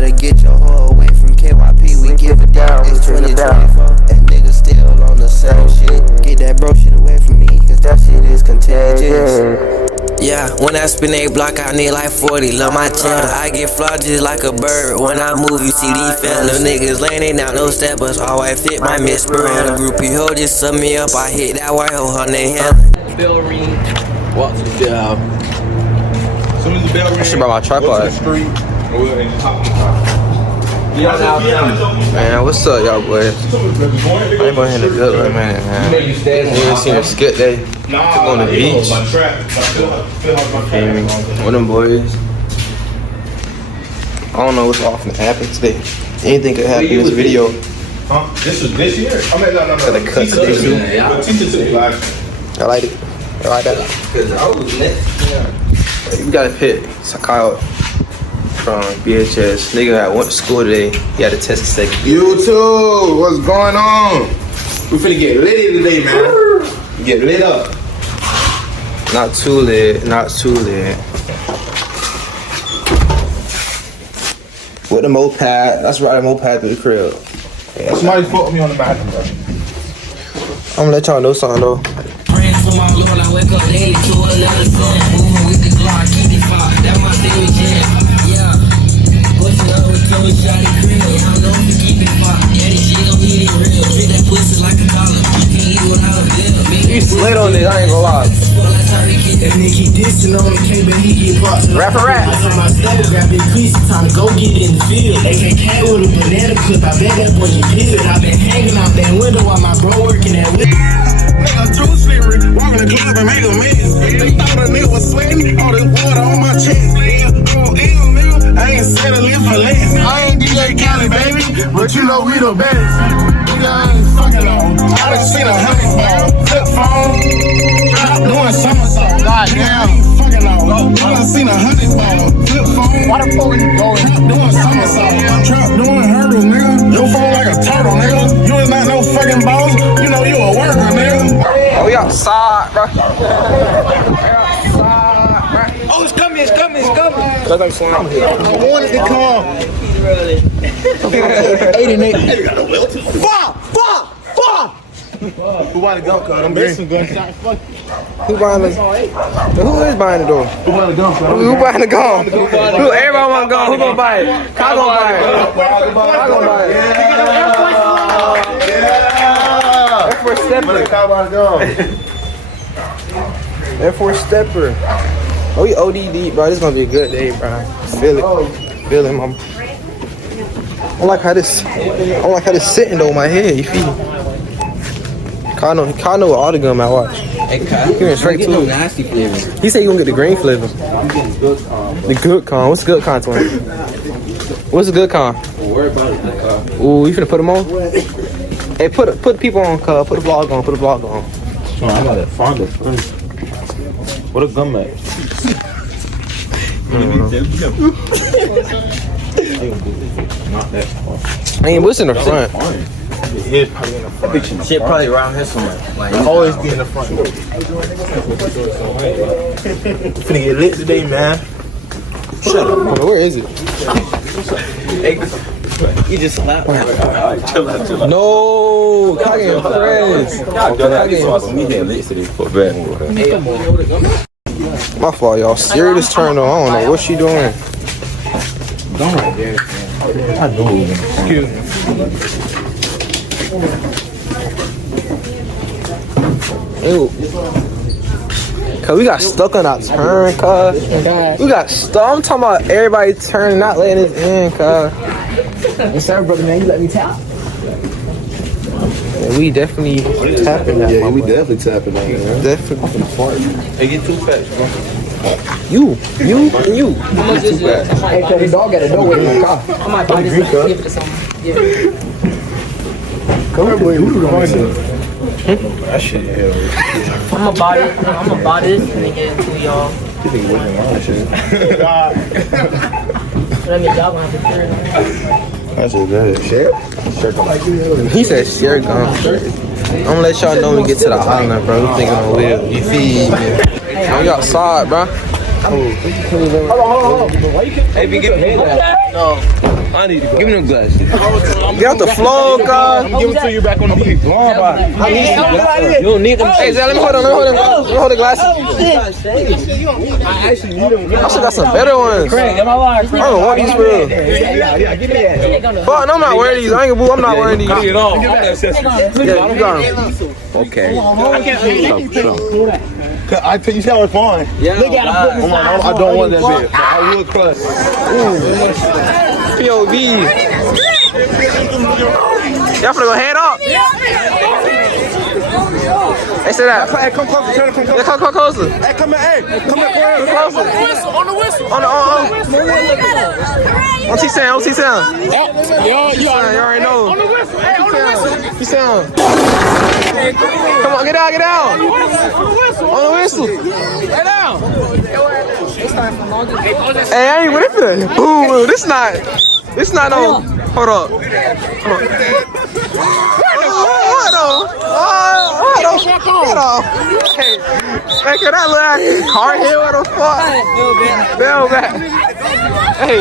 better get your hoe away from KYP. We give it down. It's 2024. That nigga still on the same shit. Get that bro shit away from me, cause that shit is contagious. Yeah, when I spin a block, I need like 40. Love my cheddar. I get flawed just like a bird. When I move, you see these fellas. Niggas laying down, no steppers. All white fit my Miss Burrell. The groupie hoe just sum me up. I hit that white hoe, her name Helen. Bell ring. Walk to the bell. As soon as the bell ring, I should bring my tripod. Man, what's up, y'all boys? I ain't going in the good one, man. You ain't seen a skit day. Took on the beach. One of them boys. I don't know what's often happened today. Anything could happen in this video. Huh? This was this year? I mean, no. The cut today too. Teacher took last I like it. I like that. You gotta pick Kyle from BHS. Nigga that went to school today. He had a test to take. YouTube, what's going on? We finna get lit today, man. Get lit up. Not too lit. Not too lit. With the moped. That's right, a moped through the crib. Yeah. Somebody fucked me on the bathroom, bro. I'm gonna let y'all know something though. Praying for my Lord, I wake up daily to another sun. Moving with the Glock, keep it fire. That's my favorite jam. Yeah. Pushing up with Joey, shot it crib. I know if you keep it fire. Yeah, this shit gon' hit it real. Treat that pussy like a dollar. You can eat without a bill. You slid on this, I ain't gonna lie. That nigga dissing on the K, but he get boxed. Rap for rap. I told my stepper, grab big crease, time to go get in the field. AK with a banana clip, I bet that boy you peel it. I been hanging out that window while my bro working that window. Nigga too slippery, walk in the club and make a mess. They thought a nigga was sweating, all this water on my chest. Yeah, I'm ill, nigga, I ain't said a live for less. I ain't DJ Khaled, baby, but you know we the best. Nigga, I ain't fucking on. I done seen 100 ball, flip phone, trap doing somersault. Goddamn, fucking on. I done seen 100 ball, flip phone. Why the fuck you going? Trap doing somersault. I'm trap doing hurdles, nigga. Your phone like a turtle, nigga. You is not no fucking boss. You know you a worker, nigga. Oh, we outside, bro. Oh, it's coming, it's coming, it's coming. Cause I'm slime here. I wanted to come. 8 and 8. Fuck! Who wanna go, cuz? I'm missing gunshots. Fuck. Who buying the? Who is buying the door? Who wanna go, cuz? Who buying the gun? Who? Everybody want to go. Who gonna buy it? Kyle gonna buy it. Kyle gonna buy it. Yeah. Air Force Stepper. Kyle wanna go. Air Force Stepper. Oh, we ODD, bro. This is gonna be a good day, bro. Feel it. Feel it, mom. I like how this sitting though in my head. You feel? Kyle know what all the gum I watch. Hey, Kyle, He went straight to it. nasty flavor. He said you gonna get the green flavor. I'm getting good The good con. What's the good con, twin? What's the good con? Don't worry about it, Kyle. Ooh, you finna put them on? Hey, put people on, cuz. Put the vlog on. Put the vlog on. I gotta find it first. What a gum at? Not that far. I mean, what's in the front? It is probably in the front. Shit probably around here somewhere. Like, Always be in the front. Finna get lit today, man. Shut up. Where is it? you just slapped me. Chill out. No, Kyle getting pressed. My fault, y'all. Siri just turned on. I don't know what she doing. I know. Excuse me. Ew. Cause we got stuck on our turn, cuz. We got stuck. I'm talking about everybody turning, not letting us in, cuz. Yes, sir, brother, man. You let me tap. Yeah, we definitely tapping that. Yeah, we definitely tapping on it, man. Definitely. Hey, get 2 packs, bro. You. How much is it? Hey, cuz the dog got a door with him. I might buy this. Give it to someone. Come here, boy. That shit, hell. I'm gonna buy this and then get it to y'all. You think we're doing shit? That means y'all gonna have to share it. That's a good share. He said share gum. I'm gonna let y'all know when we get to the island, bro. We thinking on wheel. You feel me? We outside, bro. Hey, be getting paid. No. I need to go. Give me them glasses. Get out the floor, God. I'm giving it to you back on the beat. You don't need them. Hey, Zach, let me hold on. Let me hold the glasses. I actually need them. I still got some better ones. I don't want these for real. But no, I'm not wearing these. I ain't gonna boo. I'm not wearing these. Yeah, you got them. Okay. I tell you, see how it's fine. Yeah. I don't want that bit. But I would clutch. POV. Y'all finna go head up. Hey, say that. Hey, come closer. Turn, come closer. Yeah, come closer. Hey, come here. Hey, come here. Closer. On the whistle. On T-Sound. On T-Sound. You already know. On the whistle. Hey, on the whistle. T-Sound. Come on, get down. On the whistle. On the whistle. Get down. Hey, I ain't with it. Boo, this not no. Hold up. What Hey, can that look like car here? What the fuck? Bell back. Hey.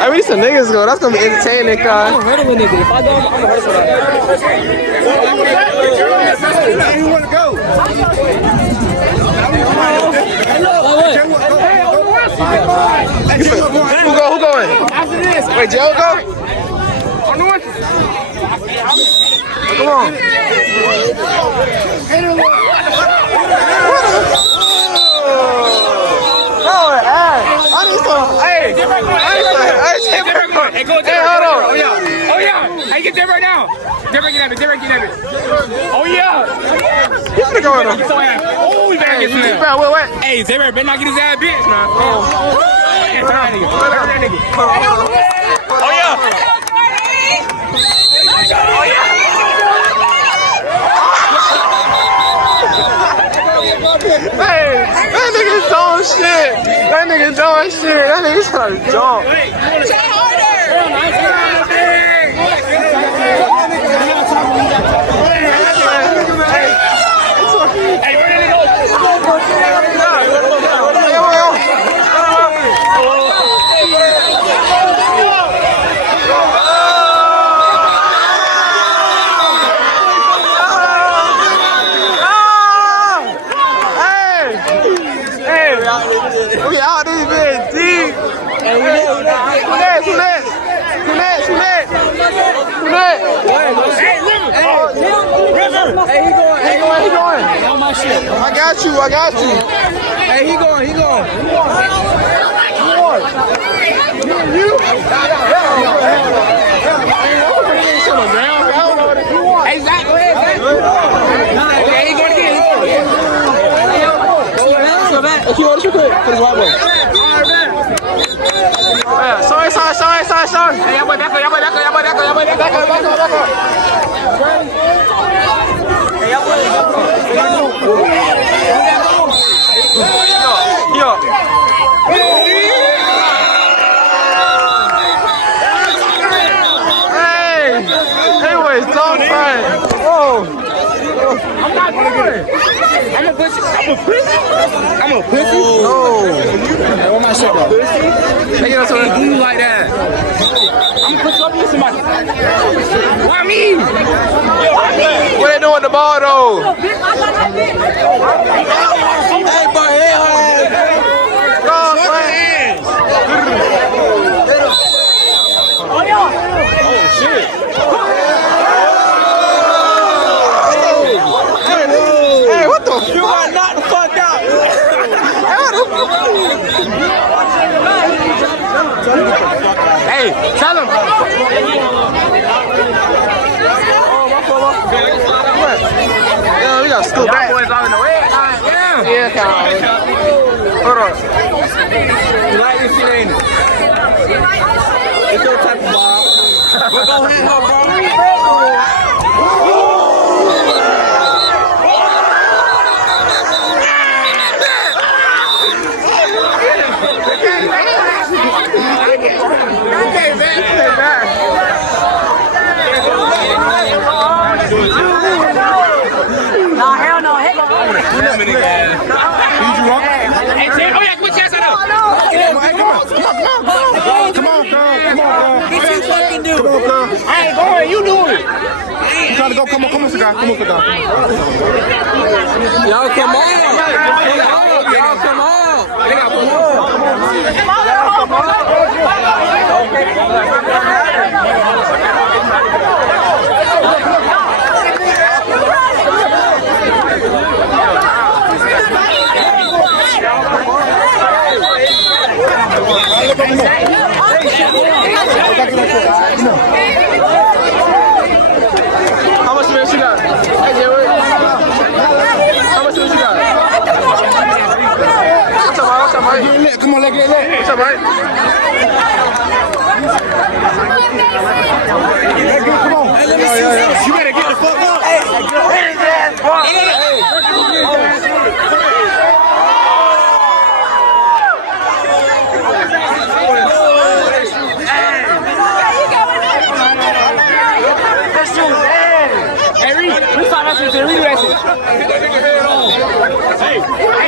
I mean, some niggas go. That's gonna be entertaining, cuz. I'm a hurt of a nigga. If I go, I'm a hurt of a Hey, you want to go? Who going? Wait, Joe go? Come on. Hey, go there. Hold on. Oh, yeah. Hey, get there right now. Get it. Oh, yeah. He's gonna go in him. Oh, we better get to him. Wait. Hey, Zayber better not get his ass bitch, man. Oh, yeah. Hey, that nigga's doing shit. That nigga's trying to jump. We out this bitch deep. Hey, who next? Hey, he going. On my shit. I got you. Hey, he going. You? Hey, Zach, go ahead, Zach. Okay, he going again. What you put for this white boy? Sorry. Hey, y'all boy back up. Yo. Hey, anyways, don't cry. Whoa. I'm not doing it. I'm a pussy. No. Hey, where my shit go? Hey, you know something? Do you like that? I'm gonna put something in somebody. Why me? What they doing with the ball though? Hey, what the fuck? You are not the fuck out. Hey, tell him. Yeah, we gotta scoot back. Boys out in the way. Yeah, kind of. Hold on. You like this shit, ain't it? It's your type of ball. We're gonna hit her, bro. Nah, hell no. Hey, you drunk? Hey, oh yeah, quit chasing up. Come on. Come on, cuz. I ain't going. You do it. You trying to go? Come on, Sakai. Come on, Sakai. Y'all come on. Y'all come on. They got come on. How much space you got? Hey, Jerry. How much space you got? What's up, Mike? Come on, let's get lit. What's up, Mike? Come on. You better get the fuck up. Hey,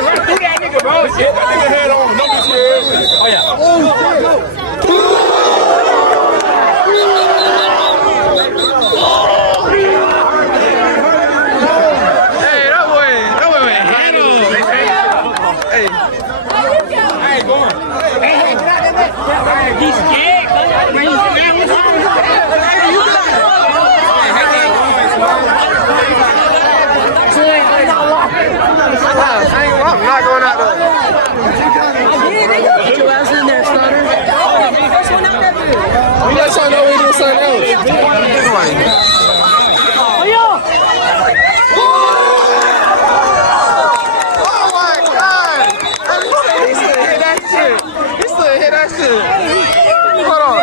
run through that nigga, bro. Get that nigga head on. Don't be scared. Oh, yeah. Hey, that boy went handle. Hey. I ain't going. He's scared. I'm not going out there. Put your ass in there, starter. We let y'all know we do something else. Oh my God! He still hit that shit. Hold on.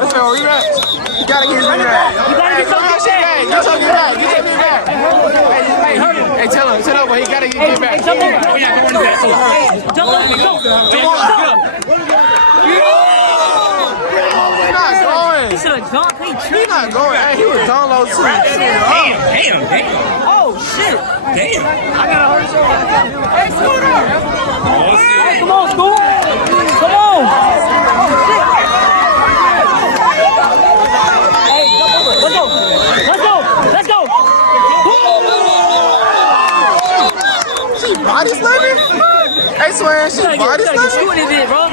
Let's go. You gotta get me back. You gotta get something back. Get something back. Hey, tell him, but he gotta get back. Jump in. Jump on. He's not going. He should have jumped. He's not going. Hey, he was down low too. Damn. Oh, shit. Damn. I gotta hurry so Hey, Scooter. Hey, come on, Scoot. Come on. Oh, shit. Hey, jump over. Let's go. She body slamming? Hey, Swan, she body slamming? Shooting it, bro.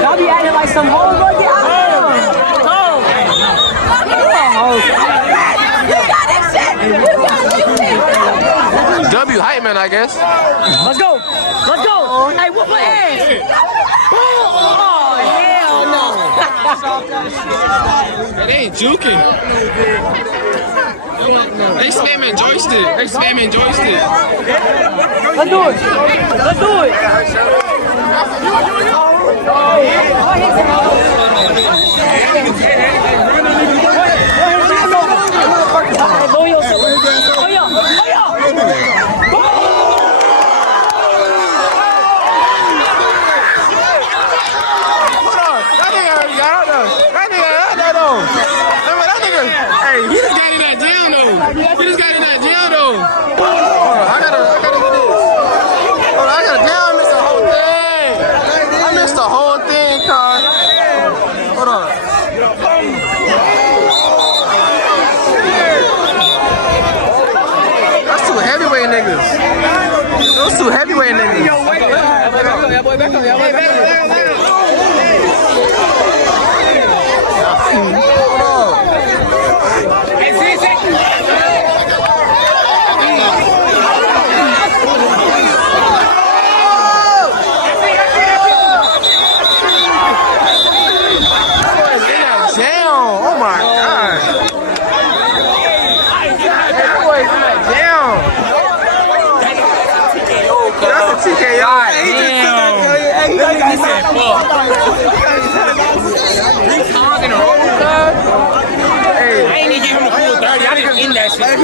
Y'all be acting like some hoes, bro. Get out of here. W hype man, I guess. Let's go. Hey, whoop my ass. Oh, hell no. They ain't juking. They spamming joystick. Let's do it. Hey, he just got in that jail though. Hold on, I gotta get this. Hold on, I missed the whole thing. I missed the whole thing, Con. Hold on. That's two heavyweight niggas. Those two heavyweight niggas. Back up. I ain't even give him the full 30. I didn't end that shit.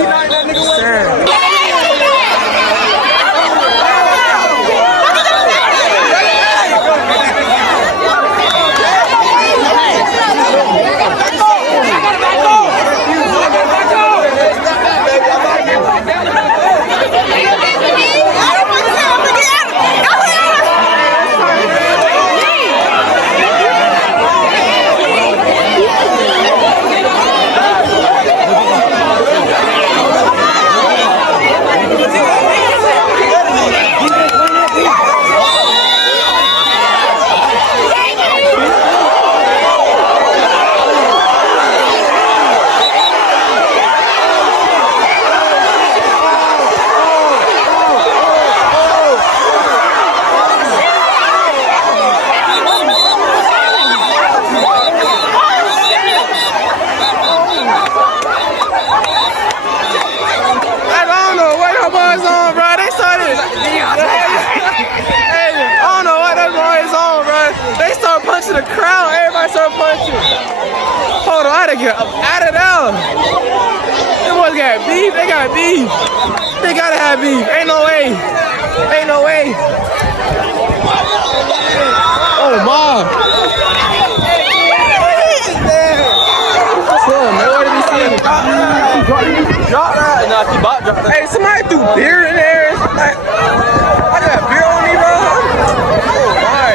out of here. Out of there. Them boys got beef. They got beef. They gotta have beef. Ain't no way. Ain't no way. Oh my. Nowhere to be seen. Drop that. Nah, keep drop that. Hey, somebody threw beer in there. I got beer on me, bro. Oh my.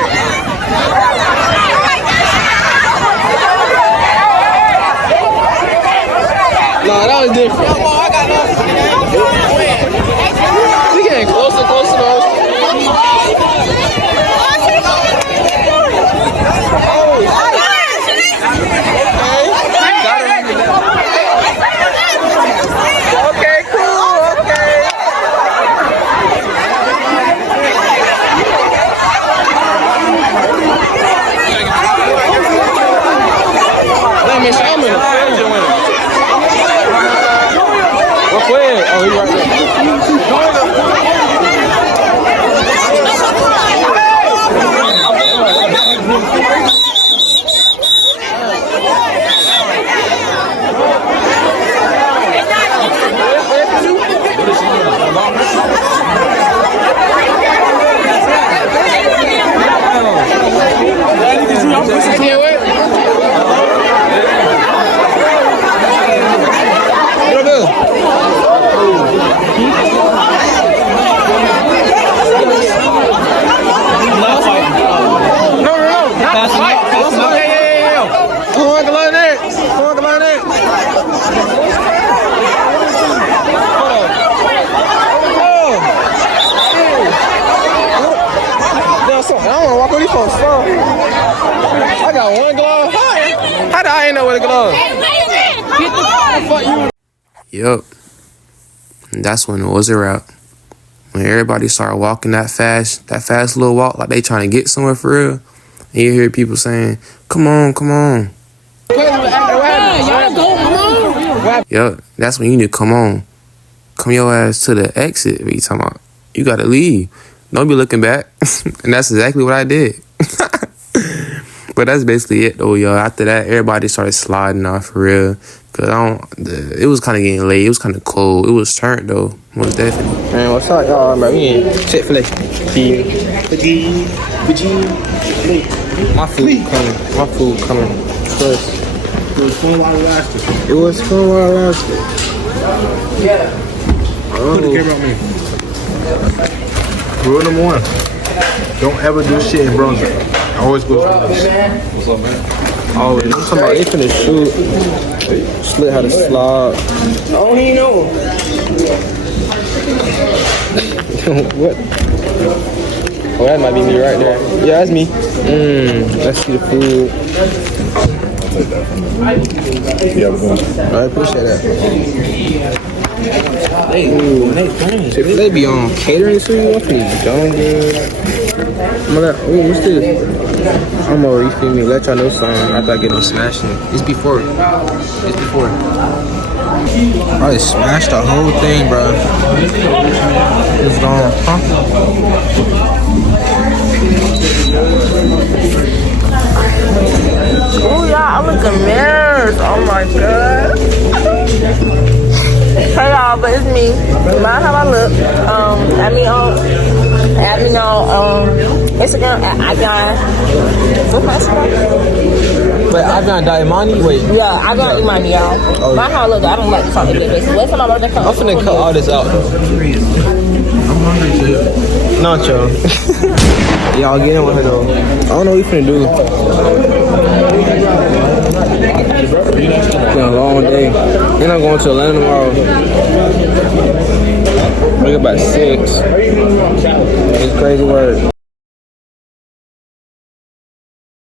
Nah, that was different. We getting closer, closer, bro. Okay, cool, okay. Let me show me. What fue? Oh, he's right there. I got one glove. How do I ain't know what a glove? Get the fuck you. Yup. That's when it was a wrap. When everybody started walking that fast little walk, like they trying to get somewhere for real. And you hear people saying, come on, come on. Yup, that's when you need to come on. Come your ass to the exit. What you talking about? You gotta leave. Don't be looking back. And that's exactly what I did. But that's basically it though, y'all. After that, everybody started sliding off for real. Cause it was kind of getting late. It was kind of cold. It was turned though, most definitely. Man, what's up, y'all? Man, we in Chick-fil-A. My food coming. My food coming. Plus, It was fun while it lasted. it was fun while it lasted. Put the camera on me. Rule number 1. Don't ever do shit in Brunswick. Always go through this. What's up, man? Always. I'm talking about they finna shoot. Slit how to slide. Oh, he know. What? Oh, that might be me right there. Yeah, that's me. Let's see the food. Yeah, we're going. I appreciate that. They be on catering to you. I'm finna done good. What's this? I'm gonna you feel me? Let y'all know something after I get on smashing. It's before. I just smashed the whole thing, bro. It's gone, huh? Oh y'all, I'm looking mirrors. Oh my god. Hey y'all, but it's me. Mind how I look. Add me on Instagram at Avion. What's my Instagram? But Avion Diamani, wait. Yeah, Avion Imani, y'all. Mind how I look. I don't like to talk to you. Wait till my birthday comes. I'm finna cut all this out. I'm hungry too. Nacho. Y'all get in with her though. I don't know what we finna do. It's been a long day. Then I'm going to Atlanta tomorrow. Wake up at 6. It's crazy work.